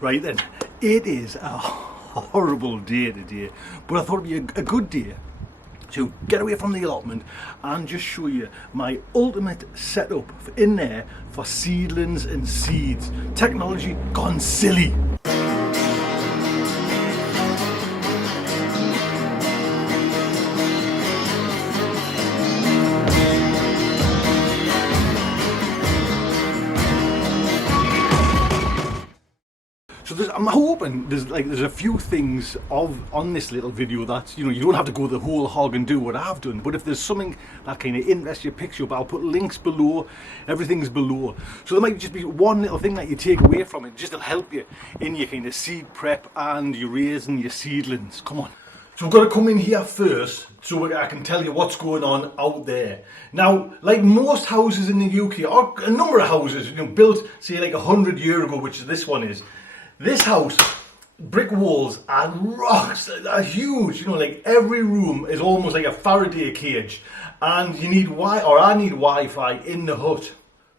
Right then, it is a horrible day today, but I thought it'd be a good day to get away from the allotment and just show you my ultimate setup in there for seedlings and seeds. Technology gone silly. So I'm hoping there's a few things on this little video that you don't have to go the whole hog and do what I've done, but if there's something that kind of interests you, picks you up, I'll put links below. Everything's below, so there might just be one little thing that you take away from it, just to help you in your kind of seed prep and your raising your seedlings. Come on. So we've got to come in here first so I can tell you what's going on out there. Now, like most houses in the UK, or a number of houses built say like 100 years ago, which this one is, this house, brick walls and rocks are huge. Like every room is almost like a Faraday cage, and I need Wi-Fi in the hut.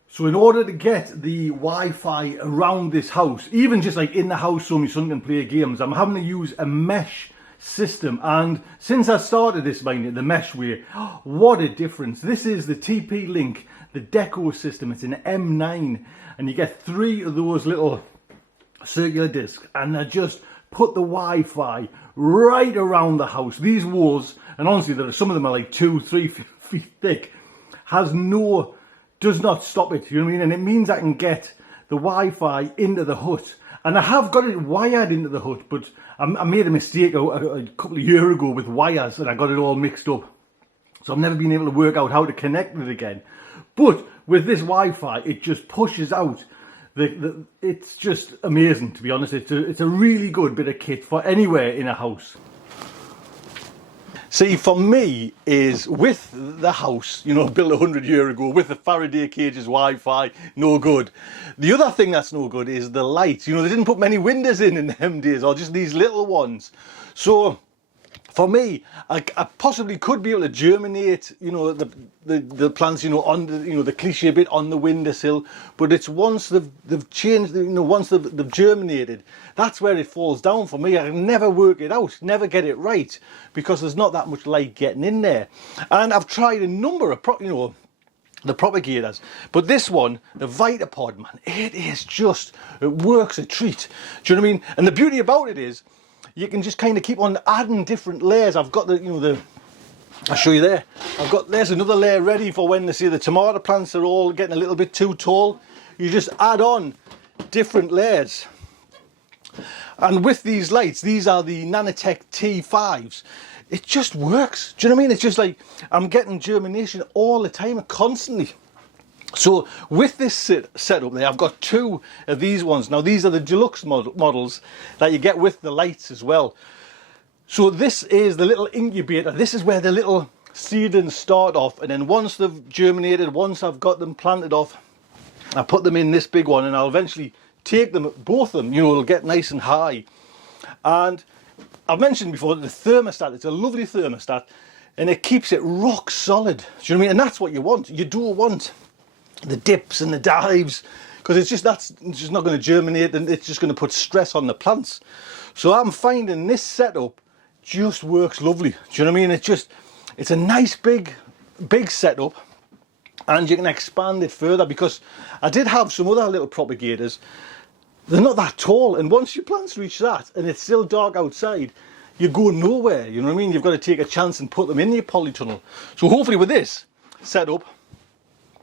So in order to get the Wi-Fi around this house, even just like in the house so my son can play games, I'm having to use a mesh system. And since I started this the mesh way, what a difference. This is the TP-Link, the Deco system. It's an M9, and you get 3 of those little circular discs, and I just put the Wi-Fi right around the house. These walls, and honestly some of them are like 2-3 feet thick, does not stop it, you know what I mean? And it means I can get the Wi-Fi into the hut, and I have got it wired into the hut, but I made a mistake a couple of years ago with wires, and I got it all mixed up, so I've never been able to work out how to connect it again. But with this Wi-Fi, it just pushes out. It's just amazing, to be honest. It's a really good bit of kit for anywhere in a house. See, for me, is with the house, built 100 years ago, with the Faraday cages, Wi-Fi, no good. The other thing that's no good is the lights. They didn't put many windows in them days, or just these little ones. So for me, I possibly could be able to germinate, the plants, on the cliche bit on the windowsill. But it's once they've changed, once they've germinated, that's where it falls down for me. I can never work it out, never get it right, because there's not that much light getting in there. And I've tried a number of, the propagators, but this one, the Vitapod, man, it works a treat. Do you know what I mean? And the beauty about it is, you can just kind of keep on adding different layers. I've got I'll show you there. There's another layer ready for when the tomato plants are all getting a little bit too tall. You just add on different layers. And with these lights, these are the Nanotech T5s. It just works. Do you know what I mean? It's just like I'm getting germination all the time, constantly. So with this setup there, I've got 2 of these ones. Now these are the deluxe models that you get with the lights as well. So this is the little incubator. This is where the little seedlings start off, and then once they've germinated, once I've got them planted off, I put them in this big one, and I'll eventually take them, both of them, it'll get nice and high. And I've mentioned before that the thermostat, it's a lovely thermostat, and it keeps it rock solid. Do you know what I mean? And that's what you want. You don't want the dips and the dives, because it's just not going to germinate, and it's just going to put stress on the plants. So I'm finding this setup just works lovely. Do you know what I mean? It's a nice big setup, and you can expand it further, because I did have some other little propagators. They're not that tall, and once your plants reach that and it's still dark outside, you go nowhere. You know what I mean? You've got to take a chance and put them in your polytunnel. So hopefully with this setup,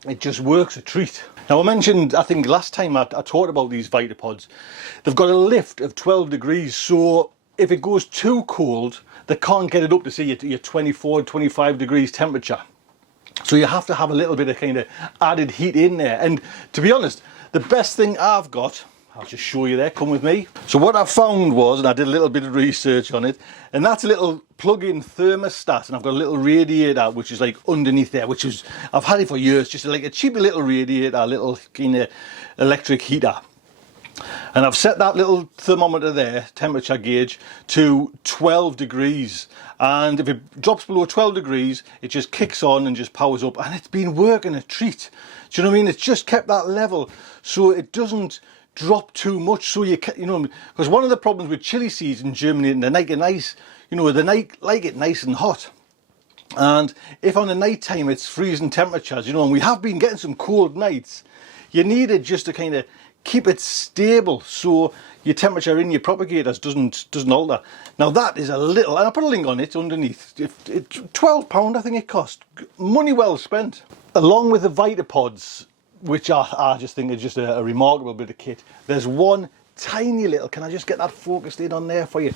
it just works a treat. Now I mentioned, I think last time I talked about these Vitapods, they've got a lift of 12 degrees, so if it goes too cold, they can't get it up to say your 24, 25 degrees temperature. So you have to have a little bit of kind of added heat in there. And to be honest, the best thing I've got, I'll just show you there, come with me. So what I found was, and I did a little bit of research on it, and that's a little plug-in thermostat, and I've got a little radiator which is like underneath there, which is, I've had it for years, just like a cheap little radiator, a little kind of electric heater. And I've set that little thermometer there, temperature gauge, to 12 degrees. And if it drops below 12 degrees, it just kicks on and just powers up. And it's been working a treat. Do you know what I mean? It's just kept that level so it doesn't drop too much, so you can, you know, because one of the problems with chili seeds in Germany, they like it nice, you know, they like it nice and hot. And if on the night time it's freezing temperatures, you know, and we have been getting some cold nights, you need it just to kind of keep it stable, so your temperature in your propagators doesn't alter. Now that is a little, and I'll put a link on it underneath. £12 I think it cost. Money well spent. Along with the Vitapods, which I just think is just a remarkable bit of kit, there's one tiny little, can I just get that focused in on there for you?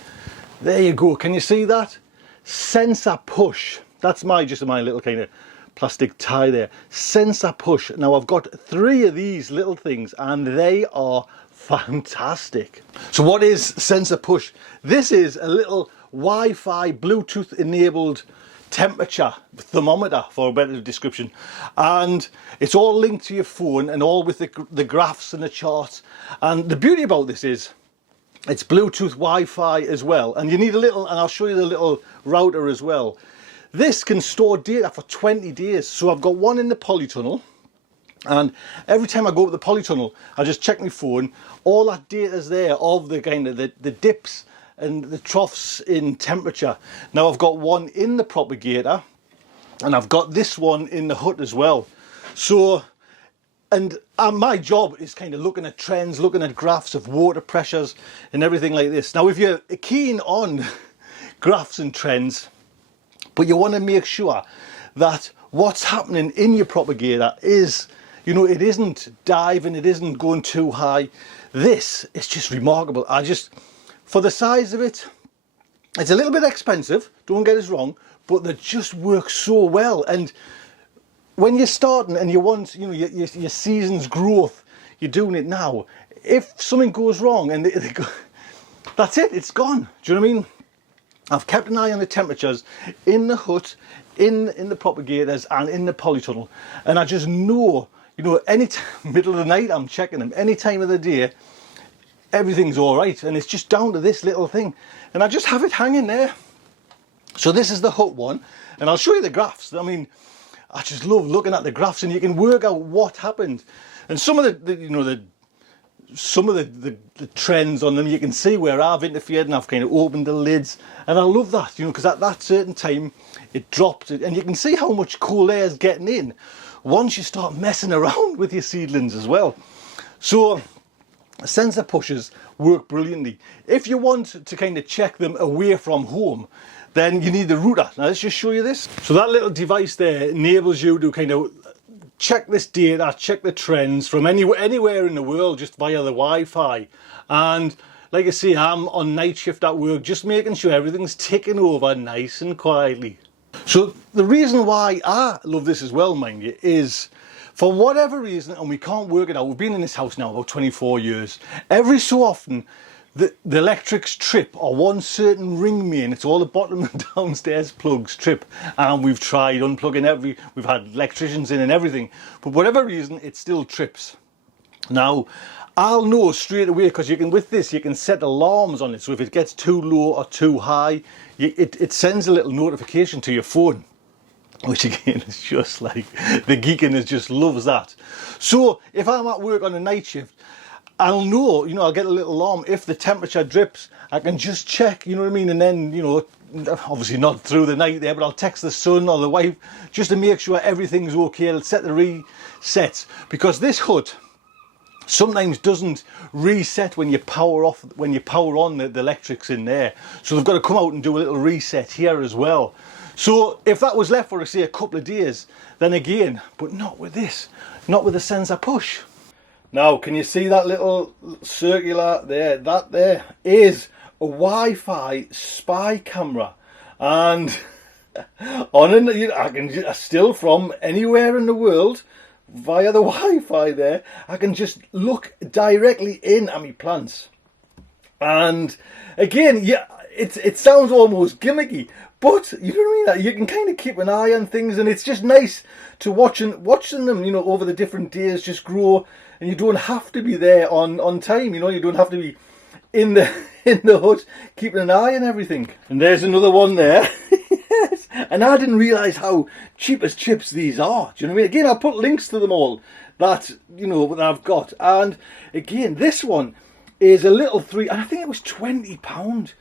There you go, can you see that? Sensor push. That's just my little kind of plastic tie there. Sensor push. Now I've got 3 of these little things and they are fantastic. So what is sensor push? This is a little Wi-Fi Bluetooth enabled temperature thermometer, for a better description, and it's all linked to your phone and all with the graphs and the charts. And the beauty about this is it's Bluetooth Wi-Fi as well, and you need a little, and I'll show you the little router as well. This can store data for 20 days. So I've got one in the polytunnel, and every time I go to the polytunnel, I just check my phone. All that data is there of the kind of the dips and the troughs in temperature. Now I've got one in the propagator, and I've got this one in the hut as well. So, and my job is kind of looking at trends, looking at graphs of water pressures and everything like this. Now if you're keen on graphs and trends, but you want to make sure that what's happening in your propagator is, you know, it isn't diving, it isn't going too high. This is just remarkable. For the size of it, it's a little bit expensive, don't get us wrong, but they just work so well. And when you're starting and you want, you know, your season's growth, you're doing it now. If something goes wrong and that's it, it's gone. Do you know what I mean? I've kept an eye on the temperatures in the hut, in the propagators and in the polytunnel, and I just know, you know, any middle of the night I'm checking them, any time of the day, everything's all right, and it's just down to this little thing, and I just have it hanging there. So this is the hut one, and I'll show you the graphs. I mean, I just love looking at the graphs, and you can work out what happened, and some of the trends on them, you can see where I've interfered and I've kind of opened the lids, and I love that, you know, because at that certain time it dropped, and you can see how much cool air is getting in once you start messing around with your seedlings as well. So sensor pushes work brilliantly. If you want to kind of check them away from home, then you need the router. Now let's just show you this. So that little device there enables you to kind of check this data, check the trends from anywhere in the world just via the Wi-Fi. And like I say, I'm on night shift at work, just making sure everything's ticking over nice and quietly. So the reason why I love this as well, mind you, is for whatever reason, and we can't work it out, we've been in this house now about 24 years, every so often the electrics trip, or one certain ring main, it's all the bottom and downstairs plugs trip, and we've tried unplugging we've had electricians in and everything, but whatever reason it still trips. Now I'll know straight away, because with this you can set alarms on it, so if it gets too low or too high, it sends a little notification to your phone, which again is just like, the geekiness just loves that. So if I'm at work on a night shift, I'll know, you know, I'll get a little alarm. If the temperature drips, I can just check, you know what I mean? And then, you know, obviously not through the night there, but I'll text the son or the wife just to make sure everything's okay. I'll set the resets, because this hut sometimes doesn't reset when you power off, when you power on the electrics in there. So they've got to come out and do a little reset here as well. So if that was left for, say, a couple of days, then again, but not with this, not with the sensor push. Now, can you see that little circular there? That there is a Wi-Fi spy camera, and I can still, from anywhere in the world, via the Wi-Fi there, I can just look directly in at my plants. And again, yeah, it sounds almost gimmicky, but you know what I mean? You can kind of keep an eye on things, and it's just nice to watching them, you know, over the different days just grow, and you don't have to be there on time, you know, you don't have to be in the hut keeping an eye on everything. And there's another one there. Yes. And I didn't realise how cheap as chips these are. Do you know what I mean? Again, I'll put links to them all. that, you know, that I've got. And again, this one is a little three, and I think it was £20.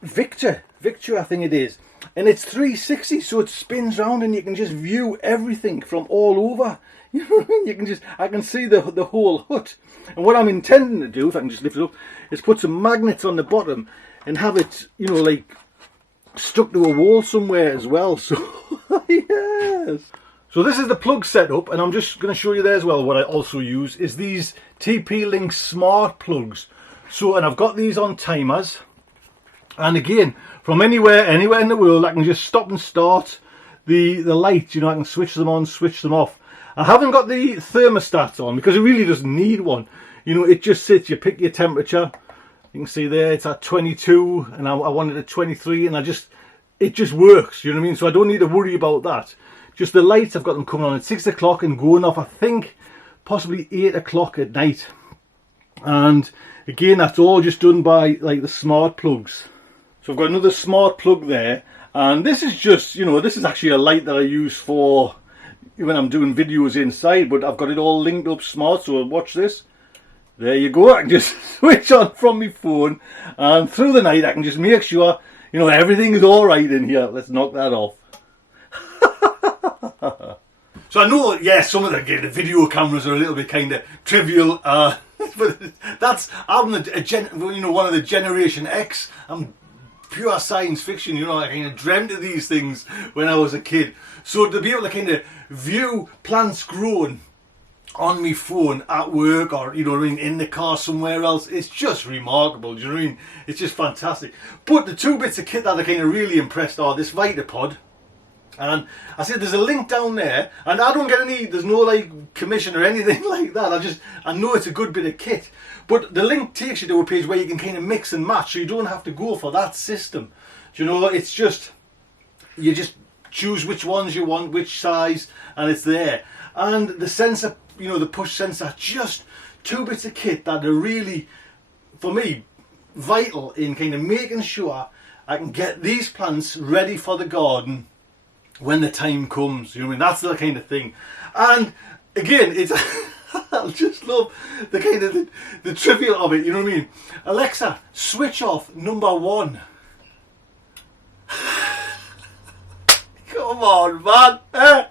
Victor, I think it is. And it's 360, so it spins round and you can just view everything from all over. You know what I mean? You can just, I can see the whole hut. And what I'm intending to do, if I can just lift it up, is put some magnets on the bottom and have it, you know, like stuck to a wall somewhere as well. So, yes. So this is the plug setup, and I'm just going to show you there as well. What I also use is these TP-Link smart plugs. So, and I've got these on timers. And again, from anywhere in the world, I can just stop and start the lights. You know, I can switch them on, switch them off. I haven't got the thermostat on because it really doesn't need one. You know, it just sits, you pick your temperature. You can see there, it's at 22, and I wanted it at 23, and it just works, you know what I mean? So I don't need to worry about that. Just the lights, I've got them coming on at 6 o'clock and going off, I think, possibly 8 o'clock at night. And again, that's all just done by like the smart plugs. So I've got another smart plug there, and this is just, you know, this is actually a light that I use for when I'm doing videos inside, but I've got it all linked up smart. So watch this. There you go. I can just switch on from my phone, and through the night I can just make sure, you know, everything is all right in here. Let's knock that off. So I know, yeah, some of the video cameras are a little bit kind of trivial, but that's, I'm you know, one of the Generation X. I'm pure science fiction, you know. I kind of dreamt of these things when I was a kid. So to be able to kind of view plants growing on my phone at work, or, you know what I mean, in the car somewhere else, it's just remarkable. Do you know what I mean? It's just fantastic. But the two bits of kit that are kind of really impressed are this Vitapod. And I said there's a link down there, and I don't get any, there's no like commission or anything like that. I know it's a good bit of kit, but the link takes you to a page where you can kind of mix and match, so you don't have to go for that system. Do you know, it's just, you just choose which ones you want, which size, and it's there. And the sensor, you know, the push sensor, just two bits of kit that are really, for me, vital in kind of making sure I can get these plants ready for the garden when the time comes. You know what I mean? That's the kind of thing. And again, it's I just love the kind of the trivial of it. You know what I mean? Alexa, switch off number 1. Come on, man.